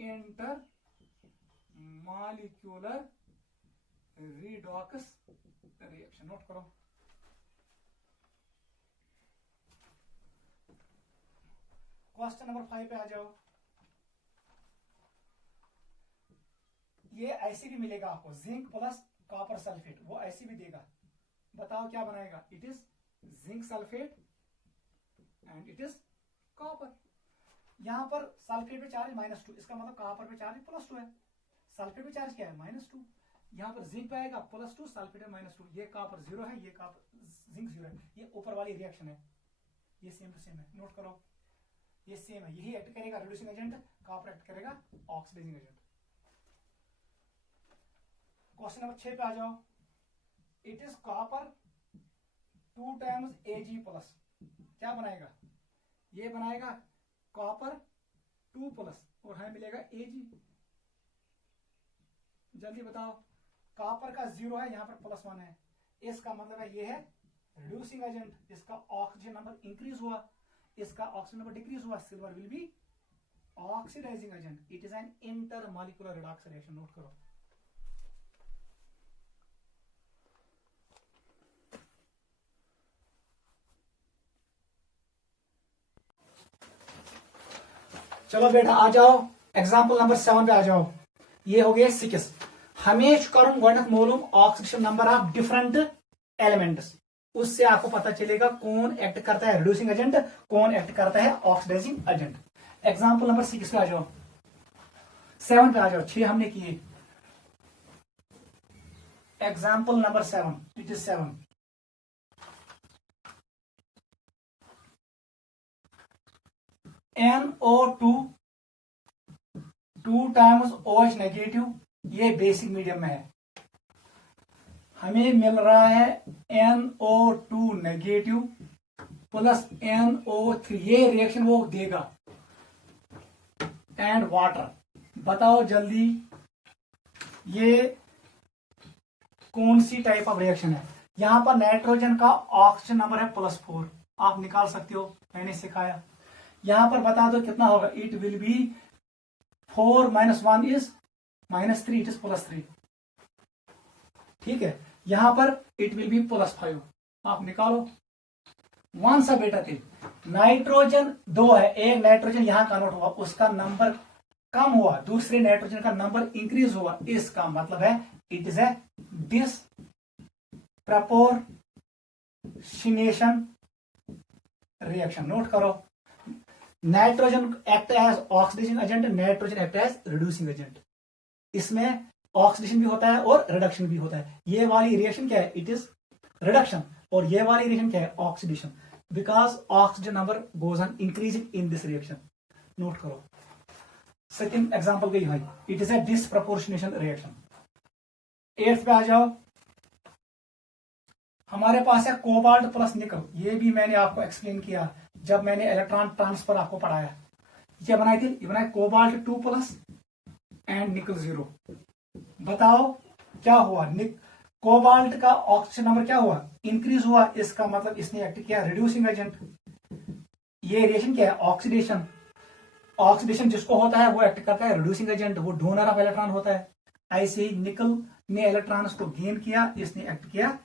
inter molecular redox reaction. Note करो। क्वेश्चन नंबर 5 पे आ जाओ। ये ऐसे भी मिलेगा आपको, जिंक प्लस कॉपर सल्फेट, वो ऐसे भी देगा। बताओ क्या बनाएगा, it is zinc sulphate and it is copper. यहां पर सल्फेट पे चार्ज -2, इसका मतलब कॉपर पे चार्ज +2 है, सल्फेट पे चार्ज क्या है -2। यहां पर जिंक पे आएगा +2, सल्फेट में -2, ये कॉपर 0 है, ये कॉपर जिंक 0 है, ये ऊपर वाली रिएक्शन है, ये सेम टू सेम है। नोट करो, ये सेम है, यही एक्ट करेगा रिड्यूसिंग एजेंट, कॉपर एक्ट करेगा ऑक्सीडाइजिंग एजेंट। क्वेश्चन नंबर 6 पे आ जाओ। It is copper 2 times Ag+, क्या बनाएगा, ये बनाएगा कॉपर 2+ और हमें मिलेगा Ag। जल्दी बताओ, कॉपर का 0 है, यहां पर +1 है, इसका मतलब है ये है रिड्यूसिंग एजेंट, इसका ऑक्सीजन नंबर इंक्रीज हुआ, इसका ऑक्सीजन नंबर डिक्रीज हुआ, silver will be oxidising agent. It is an intermolecular redox reaction. Note करो। चलो बेटा आ जाओ, एग्जाम्पल नंबर 7 पे आ जाओ। ये हो गया 6। हमें करूं गोडक मालूम oxidation number of different elements, उससे आपको पता चलेगा कौन एक्ट करता है रिड्यूसिंग एजेंट, कौन एक्ट करता है ऑक्सीडाइजिंग एजेंट। एग्जाम्पल नंबर 6 पे आ जाओ, 7 पे आ जाओ, 6 हमने किए। Example number 7, it is 7। NO2 2 times OH negative, ये बेसिक मीडियम में है, हमें मिल रहा है NO2 नेगेटिव प्लस NO3, ये रिएक्शन वो देगा, एंड वाटर। बताओ जल्दी ये कौन सी टाइप ऑफ रिएक्शन है। यहां पर नाइट्रोजन का ऑक्सीजन नंबर है +4, आप निकाल सकते हो, मैंने सिखाया। यहां पर बता दो कितना होगा, it will B 4 - 1 is -3, it is +3। ठीक है, यहां पर इट विल बी +5, आप निकालो। 1 सा बेटा थे, नाइट्रोजन 2 है, एक नाइट्रोजन यहां कन्वर्ट हुआ, उसका नंबर कम हुआ, दूसरे नाइट्रोजन का नंबर इंक्रीज हुआ, इसका मतलब है it is a disproportionation reaction. Note करो, nitrogen act as oxidation agent, nitrogen act as reducing agent. इसमें ऑक्सीडेशन भी होता है और रिडक्शन भी होता है। ये वाली रिएक्शन क्या है, इट इज रिडक्शन, और ये वाली रिएक्शन क्या है, oxidation, because oxygen number goes on increasing in this reaction. Note करो। सेकंड एग्जांपल गई है, it is a disproportionation reaction. 8th पे आ जाओ, हमारे पास है कोबाल्ट प्लस निकल, ये भी मैंने आपको एक्सप्लेन किया जब मैंने इलेक्ट्रॉन ट्रांसफर आपको पढ़ाया। क्या बनाई थी, ये बनाया कोबाल्ट 2+ एंड निकल 0। बताओ क्या हुआ, कोबाल्ट का ऑक्सीजन नंबर क्या हुआ, इंक्रीज हुआ, इसका मतलब इसने एक्ट किया रिड्यूसिंग एजेंट। ये रिएक्शन क्या है, ऑक्सीडेशन। ऑक्सीडेशन जिसको होता है वो एक्ट करता है रिड्यूसिंग एजेंट, वो डोनर ऑफ इलेक्ट्रॉन होता है। ऐसे ही निकल ने इलेक्ट्रॉन्स को गेन किया, इसने एक्ट किया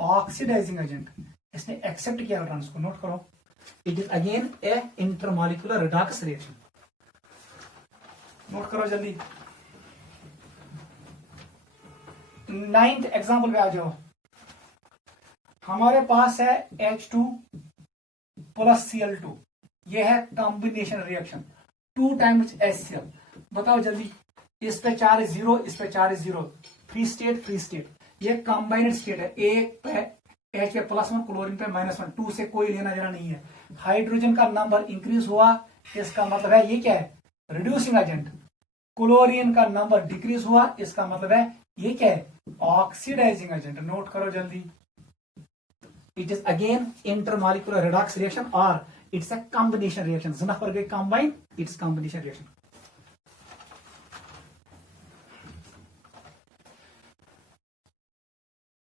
ऑक्सीडाइजिंग एजेंट। इसने एक्सेप्ट किया इलेक्ट्रॉन्स को, नोट करो, it is again A intermolecular redox reaction. Note करो जल्दी। 9th एग्जाम्पल पे आ जाओ। हमारे पास है H2 प्लस Cl2, ये है कॉम्बिनेशन रिएक्शन, 2 टाइम्स HCl। बताओ जल्दी, इस पे चार्ज 0, इस पे charge 0, free state free state, ये कंबाइंड स्टेट है। एक पे H पे +1, क्लोरीन पे -1, 2 से कोई लेना देना नहीं है। हाइड्रोजन का नंबर इंक्रीज हुआ, इसका मतलब है ये क्या है, रिड्यूसिंग एजेंट। क्लोरीन का नंबर डिक्रीज हुआ, इसका मतलब है ये क्या है, ऑक्सीडाइजिंग एजेंट। नोट करो जल्दी, it is again intermolecular redox reaction और इट्स अ कॉम्बिनेशन रिएक्शन। 2 नफर गए combine, it's combination reaction.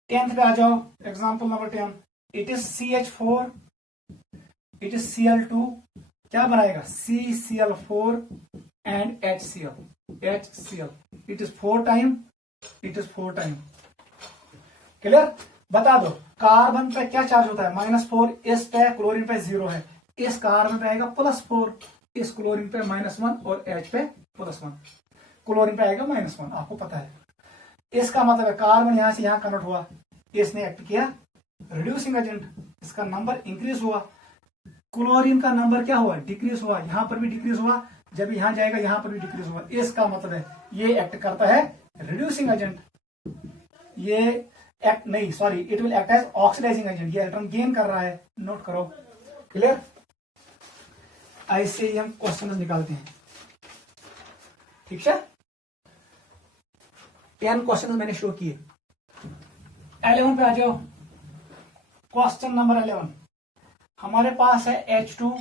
Tenth पे आ जाओ, example number 10। It is CH4, it is Cl2, क्या बनाएगा, CCl4 and HCl। It is 4 time, it is 4 time. Clear? बता दो, carbon पे क्या चार्ज होता है, -4, इस पे क्लोरीन पे 0 है, इस कार्बन पे आएगा +4, इस क्लोरीन पे -1 और H पे +1, क्लोरीन पे आएगा -1, आपको पता है। इसका मतलब है कार्बन यहां से यहां कन्वर्ट हुआ, इसने एक्ट किया रिड्यूसिंग एजेंट, इसका नंबर इंक्रीज हुआ। क्लोरीन का नंबर क्या हुआ, डिक्रीज हुआ, यहां पर भी डिक्रीज हुआ, जब यहां जाएगा यहां पर भी डिक्रीज हुआ। इसका मतलब है ये एक्ट करता है रिड्यूसिंग एजेंट, ये एक्ट नहीं, sorry, it will act as oxidising agent, ये इलेक्ट्रॉन गेन कर रहा है। नोट करो, क्लियर? ऐसे ही हम क्वेश्चन निकालते हैं, ठीक है। 10 क्वेश्चन मैंने शो किए। 11 पे आ जाओ, क्वेश्चन नंबर 11। हमारे पास है H2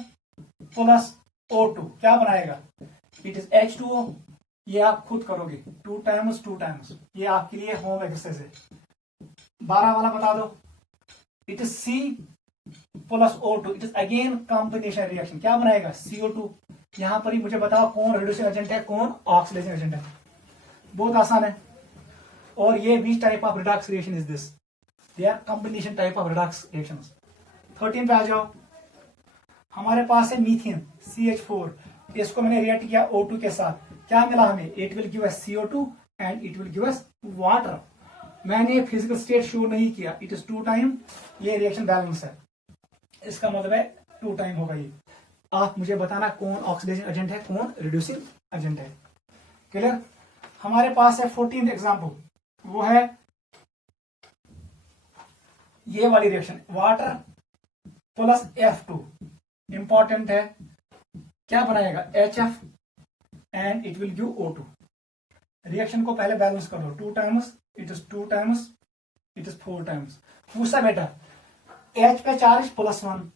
प्लस O2, क्या बनाएगा, इट इज H2O, ये आप खुद करोगे, 2 टाइम्स, ये आपके लिए होम एक्सरसाइज है। 12 वाला बता दो, it is C plus O2, it is again combination reaction, क्या बनाएगा, CO2। यहां पर ही मुझे बताओ कौन रिड्यूसिंग एजेंट है, कौन ऑक्सीडाइजिंग एजेंट है, बहुत आसान है। और ये which type of redox reaction is this, they are combination type of redox reactions. 13 पे आ जाओ, हमारे पास है मीथेन CH4, इसको मैंने रिएक्ट किया O2 के साथ, क्या मिला हमें, it will give us CO2 and it will give us water. मैंने फिजिकल स्टेट शो नहीं किया, इट इज 2 टाइम, ये रिएक्शन बैलेंस है, इसका मतलब है 2 टाइम होगा ये। आप मुझे बताना कौन ऑक्सीडाइजिंग एजेंट है, कौन रिड्यूसिंग एजेंट है। क्लियर? हमारे पास है 14th एग्जाम्पल, वो है ये वाली reaction, water plus F2, important है, क्या बनाएगा, HF and it will give O2। Reaction को पहले बैलेंस कर दो, 2 times, it is 2 times, it is 4 times. पूछा बेटा, H पे चार्ज +1,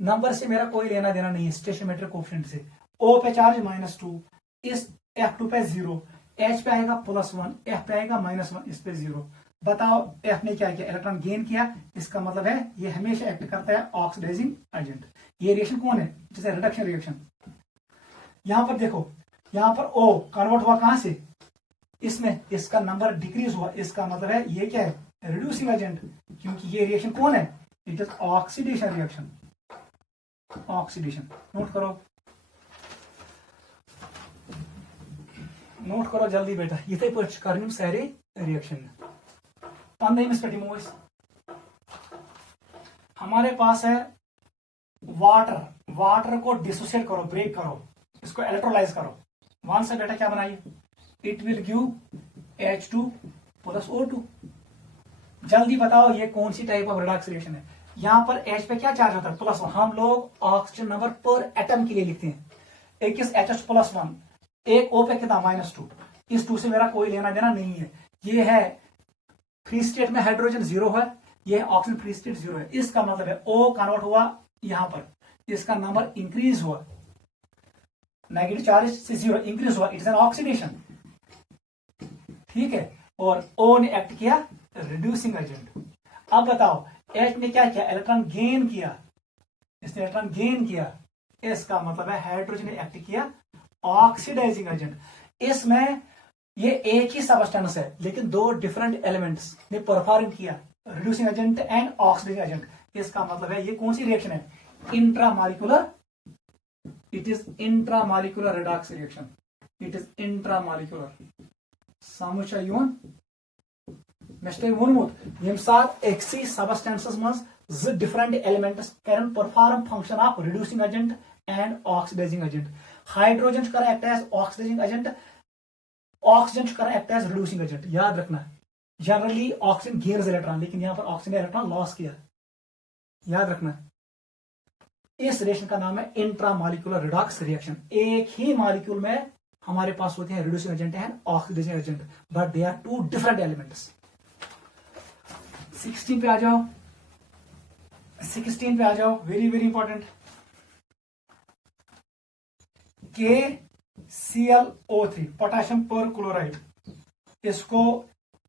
नंबर से मेरा कोई लेना देना नहीं है, स्टेशियोमेट्रिक कोएफिशिएंट से। O पे चार्ज -2, इस F2 पे 0, H पे आएगा +1, F पे आएगा -1, इस पे 0। बताओ F ने क्या किया, इलेक्ट्रॉन गेन किया, इसका मतलब है ये हमेशा एक्ट करता है ऑक्सीडाइजिंग एजेंट। ये रिएक्शन कौन है, जैसे रिडक्शन रिएक्शन। यहां पर देखो, यहां पर O कन्वर्ट हुआ कहां से, इसमें, इसका नंबर डिक्रीज हुआ, इसका मतलब है ये क्या है, रिड्यूसिंग एजेंट, क्योंकि ये रिएक्शन कौन है, it is oxidation reaction, oxidation. Note करो, नोट करो जल्दी बेटा, इथे पे कर सारे रिएक्शन। 15 पे डिमो, हमारे पास है वाटर, वाटर को डिसोसिएट करो, ब्रेक करो, इसको इलेक्ट्रोलाइज करो। 1 से बेटा क्या बनाइए, it will give H2 plus O2। जल्दी बताओ ये कौन सी टाइप ऑफ रिडॉक्स रिएक्शन है। यहां पर H पे क्या चार्ज होता है, +1, हम लोग ऑक्सीजन नंबर पर एटम के लिए लिखते हैं। एक इस HH +1, एक O पे कितना, -2, इस 2 से मेरा कोई लेना देना नहीं है। ये है फ्री स्टेट में हाइड्रोजन 0 है, ये ऑक्सीजन फ्री स्टेट 0 है, इसका मतलब है O कन्वर्ट हुआ यहां पर, इसका नंबर इंक्रीज हुआ, नेगेटिव चार्ज से 0 इंक्रीज हुआ, इट इज एन ऑक्सीडेशन, ठीक है। और O ने एक्ट किया रिड्यूसिंग एजेंट। अब बताओ H ने क्या किया, इलेक्ट्रॉन गेन किया, इसने इलेक्ट्रॉन गेन किया, इसका मतलब है हाइड्रोजन ने एक्ट किया ऑक्सीडाइजिंग एजेंट। इसमें ये एक ही सबस्टेंस है, लेकिन 2 डिफरेंट एलिमेंट्स ने परफॉर्म किया, reducing agent and oxidising agent. इसका मतलब है ये कौन सी रिएक्शन है? Intramolecular, it is intramolecular redox reaction, it is intramolecular. समझ यन मे वोनमुत यम साथ एक्सी सबस्टेंसेस मज ज डिफरेंट एलिमेंट्स करन perform function of reducing agent and oxidising agent. Hydrogen कर act as oxidising agent, oxygen कर एक्ट एज रिड्यूसिंग एजेंट। याद रखना जनरली ऑक्सीजन गेन्स इलेक्ट्रॉन, लेकिन यहां पर ऑक्सीजन इलेक्ट्रॉन लॉस किया। याद रखना इस रिएक्शन का नाम है इंट्रामॉलिक्यूलर रिडॉक्स रिएक्शन। एक ही मॉलिक्यूल में हमारे पास होते हैं reducing agent and oxidising agent, but they are two different elements. 16 पे आ जाओ, 16 पे आ जाओ, very very important. KClO3 potassium per chloride, इसको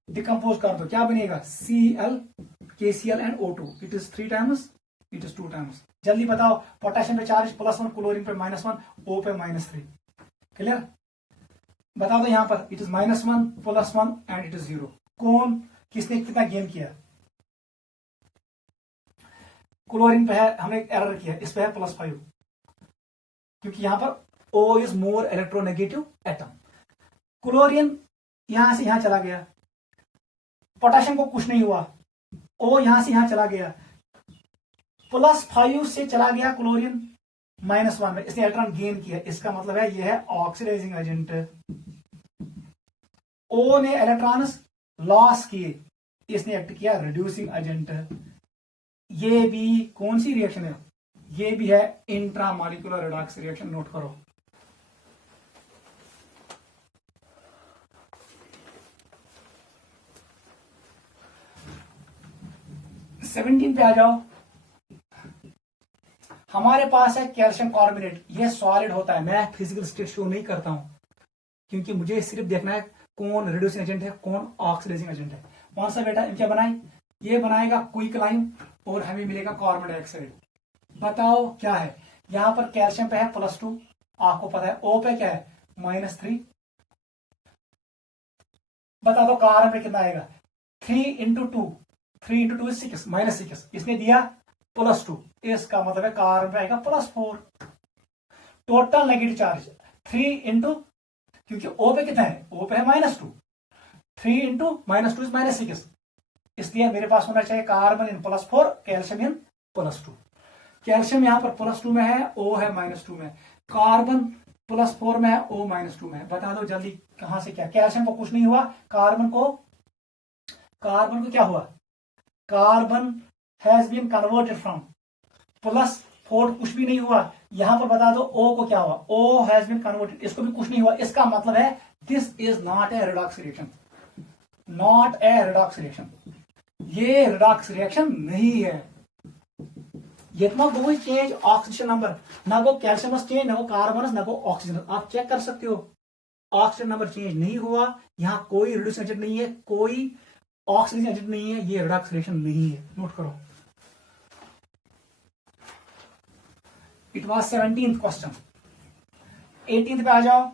डिकम्पोज कर दो, क्या बनेगा? KCl and O2, it is 3 times, it is 2 times. जल्दी बताओ, पोटेशियम पे चार्ज +1, क्लोरीन पे -1, O पे -3। क्लियर? बता दो यहां पर it is -1 +1 and it is 0। कौन किसने कितना गेन किया? क्लोरीन पे है, हमने एरर किया, इस पे है +5, क्योंकि यहां पर O is more electronegative atom. Chlorine यहां से यहां चला गया, पोटेशियम को कुछ नहीं हुआ, O यहां से यहां चला गया, +5 से चला गया क्लोरीन -1 में, इसने इलेक्ट्रॉन गेन किया। इसका मतलब है यह है ऑक्सीडाइजिंग एजेंट। O ने इलेक्ट्रॉन्स लॉस किए, इसने एक्ट किया रिड्यूसिंग एजेंट। ये भी कौन सी रिएक्शन है? ये भी है इंट्रामॉलिक्यूलर रिडॉक्स रिएक्शन। नोट करो। सेवनटीन पे आ जाओ। हमारे पास है कैल्शियम कार्बोनेट, ये सॉलिड होता है। मैं फिजिकल स्टेट शो नहीं करता हूं, क्योंकि मुझे सिर्फ देखना है कौन रिड्यूसिंग एजेंट है, कौन ऑक्सीडाइजिंग एजेंट है। कौन सा बेटा क्या बनाए? ये बनाएगा क्विकलाइन और हमें मिलेगा कार्बन डाइऑक्साइड। बताओ क्या है? यहां पर कैल्शियम पे है +2, आपको पता है। O पे क्या है? -3। बता दो कार्बन पे कितना आएगा? 3 × 2, 3 × 2 is 6, -6। इसने दिया +2, इसका मतलब है कार्बन पे आएगा +4। टोटल नेगेटिव चार्ज 3 × क्योंकि O पे कितना है? O पे है -2, 3 × -2 is -6, इसलिए मेरे पास होना चाहिए carbon in +4, calcium in +2। Calcium यहां पर +2 में है, O है -2 में। कार्बन +4 में है, O -2 में है। बता दो जल्दी कहां से क्या? कैल्शियम को कुछ नहीं हुआ, कार्बन को क्या हुआ? Carbon has been converted from +4, कुछ भी नहीं हुआ। यहां पर बता दो O को क्या हुआ? O हैज बीन कन्वर्टेड, इसको भी कुछ नहीं हुआ। इसका मतलब है this is not a redox reaction, not a redox reaction. ये रिडॉक्स रिएक्शन नहीं है। इतना कोई चेंज ऑक्सीजन नंबर, ना को कैल्शियम चेंज, ना को कार्बन, ना को ऑक्सीजन। आप चेक कर सकते हो, ऑक्सीजन नंबर चेंज नहीं हुआ, यहां कोई रिड्यूसिंग एजेंट नहीं है, कोई ऑक्सीजन एजेंट नहीं है, ये रिडॉक्स रिएक्शन नहीं है। नोट करो। It was 17th question. 18th पे आ जाओ।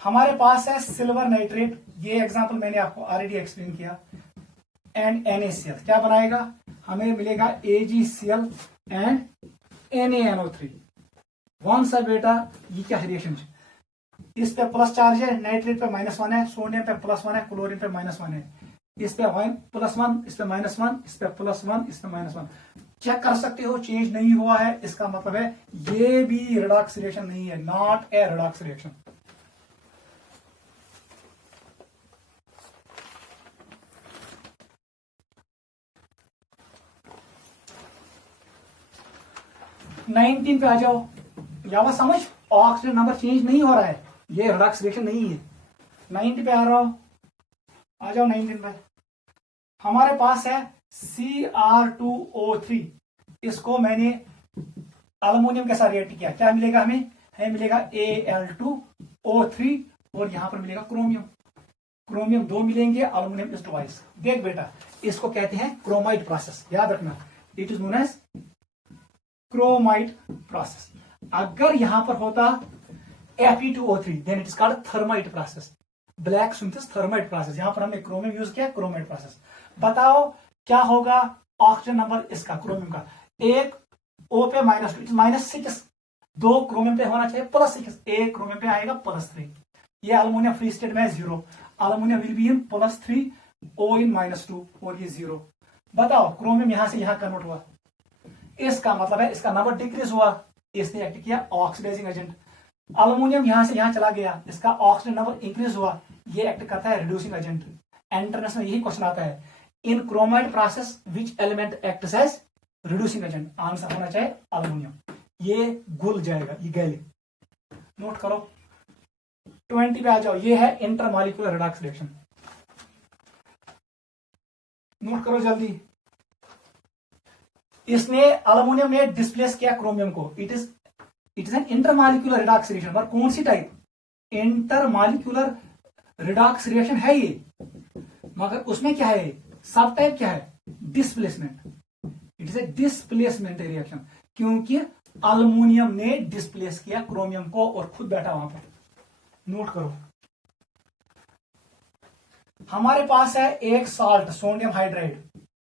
हमारे पास है सिल्वर नाइट्रेट, ये एग्जांपल मैंने आपको ऑलरेडी एक्सप्लेन किया, एंड NaCl। क्या बनाएगा? हमें मिलेगा AgCl एंड NaNO3। कौन सा बेटा? ये क्या रिएक्शन? इस पे प्लस चार्ज है, नाइट्रेट पे -1 है, सोडियम पे +1 है, क्लोरीन पे -1 है। इस पे +1, इस पे -1, इस पे +1, इस पे -1। चेक कर सकते हो, चेंज नहीं हुआ है। इसका मतलब है ये भी रिडॉक्स रिएक्शन नहीं है, not a redox reaction. Nineteen पे आ जाओ। या समझ, ऑक्सीजन नंबर चेंज नहीं हो रहा है, ये रिडॉक्स रिएक्शन नहीं है। 90 पे आ रहा हो, आ जाओ 19 पे। हमारे पास है Cr2O3, इसको मैंने अल्युमिनियम के साथ रिएक्ट किया, क्या मिलेगा हमें? मिलेगा Al2O3 और यहां पर मिलेगा क्रोमियम। क्रोमियम 2 मिलेंगे, अल्युमिनियम इज ट्वाइस। देख बेटा, इसको कहते हैं क्रोमाइड प्रोसेस, याद रखना, it is known as chromide process. अगर यहां पर होता Fe2O3 then it is called thermite process. ब्लैक सुनते थर्माइट प्रोसेस, यहां पर हमने क्रोमियम यूज किया, क्रोमाइट प्रोसेस। बताओ क्या होगा ऑक्सीजन नंबर इसका क्रोमियम का, एक O पे -6, दो क्रोमियम पे होना चाहिए +6, एक क्रोमियम पे आएगा +3, ये अल्मोनियम फ्री स्टेट में 0, aluminium will be in +3, O इन -2 और ये 0। बताओ क्रोमियम यहां से यहां कन्वर्ट हुआ, इसका मतलब है इसका नंबर डिक्रीज हुआ, इसने एक्ट किया ऑक्सीडाइजिंग एजेंट। अल्मोनियम यहां से यहां चला गया, इसका ऑक्सीजन नंबर इंक्रीज हुआ, ये एक्ट करता है रिड्यूसिंग एजेंट। एंट्रेंस में यही क्वेश्चन आता है, in chromide process which element acts as reducing agent, answer होना चाहिए अल्मोनियम, ये घुल जाएगा, ये गैले। नोट करो 20 पे आ जाओ, ये है इंटरमॉलिक्यूलर रिडॉक्स रिएक्शन, नोट करो जल्दी। इसने अल्मोनियम ने डिस्प्लेस किया क्रोमियम को, it is an intermolecular redox reaction, पर कौन सी टाइप, इंटरमॉलिक्यूलर रिडॉक्स रिएक्शन है ये, मगर उसमें क्या है, सब टाइप क्या है, displacement, it is A displacement reaction, क्योंकि अल्मोनियम ने डिस्प्लेस किया क्रोमियम को और खुद बैठा वहां पर। नोट करो, हमारे पास है एक साल्ट सोडियम हाइड्राइड,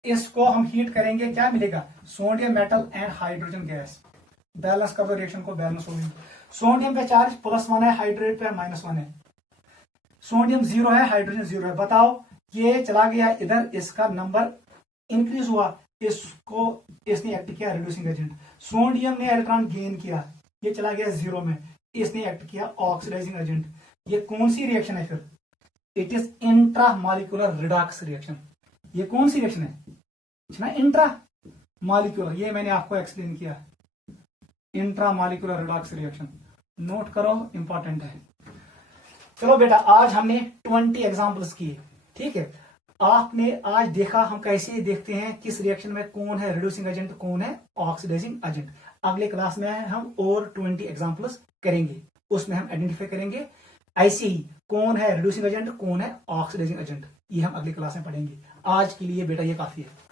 इसको हम हीट करेंगे, क्या मिलेगा, sodium metal and hydrogen gas. Balance कर दो रिएक्शन को, बैलेंस हो गई। सोडियम पे चार्ज +1 है, हाइड्राइड पे -1 है, सोडियम 0 है, हाइड्रोजन 0 है। बताओ ये चला गया इधर, इसका नंबर इंक्रीज हुआ, इसको इसने एक्ट किया रिड्यूसिंग एजेंट। सोडियम ने इलेक्ट्रॉन गेन किया, ये चला गया 0 में, इसने एक्ट किया ऑक्सीडाइजिंग एजेंट। ये कौन सी रिएक्शन है फिर, it is intramolecular redox reaction. ये कौन सी रिएक्शन है, इंट्रामॉलिक्यूलर, ये मैंने आपको एक्सप्लेन किया, इंट्रामॉलिक्यूलर रिडॉक्स रिएक्शन। नोट करो, इंपॉर्टेंट है। चलो बेटा, आज हमने 20 एग्जांपल्स किए, ठीक है। आपने आज देखा हम कैसे देखते हैं किस रिएक्शन में कौन है रिड्यूसिंग एजेंट, कौन है ऑक्सीडाइजिंग एजेंट। अगले क्लास में हम और 20 एग्जांपल्स करेंगे, उसमें हम आइडेंटिफाई करेंगे ऐसे ही कौन है रिड्यूसिंग एजेंट, कौन है ऑक्सीडाइजिंग एजेंट, ये हम अगले क्लास में पढ़ेंगे। आज के लिए बेटा ये काफी है।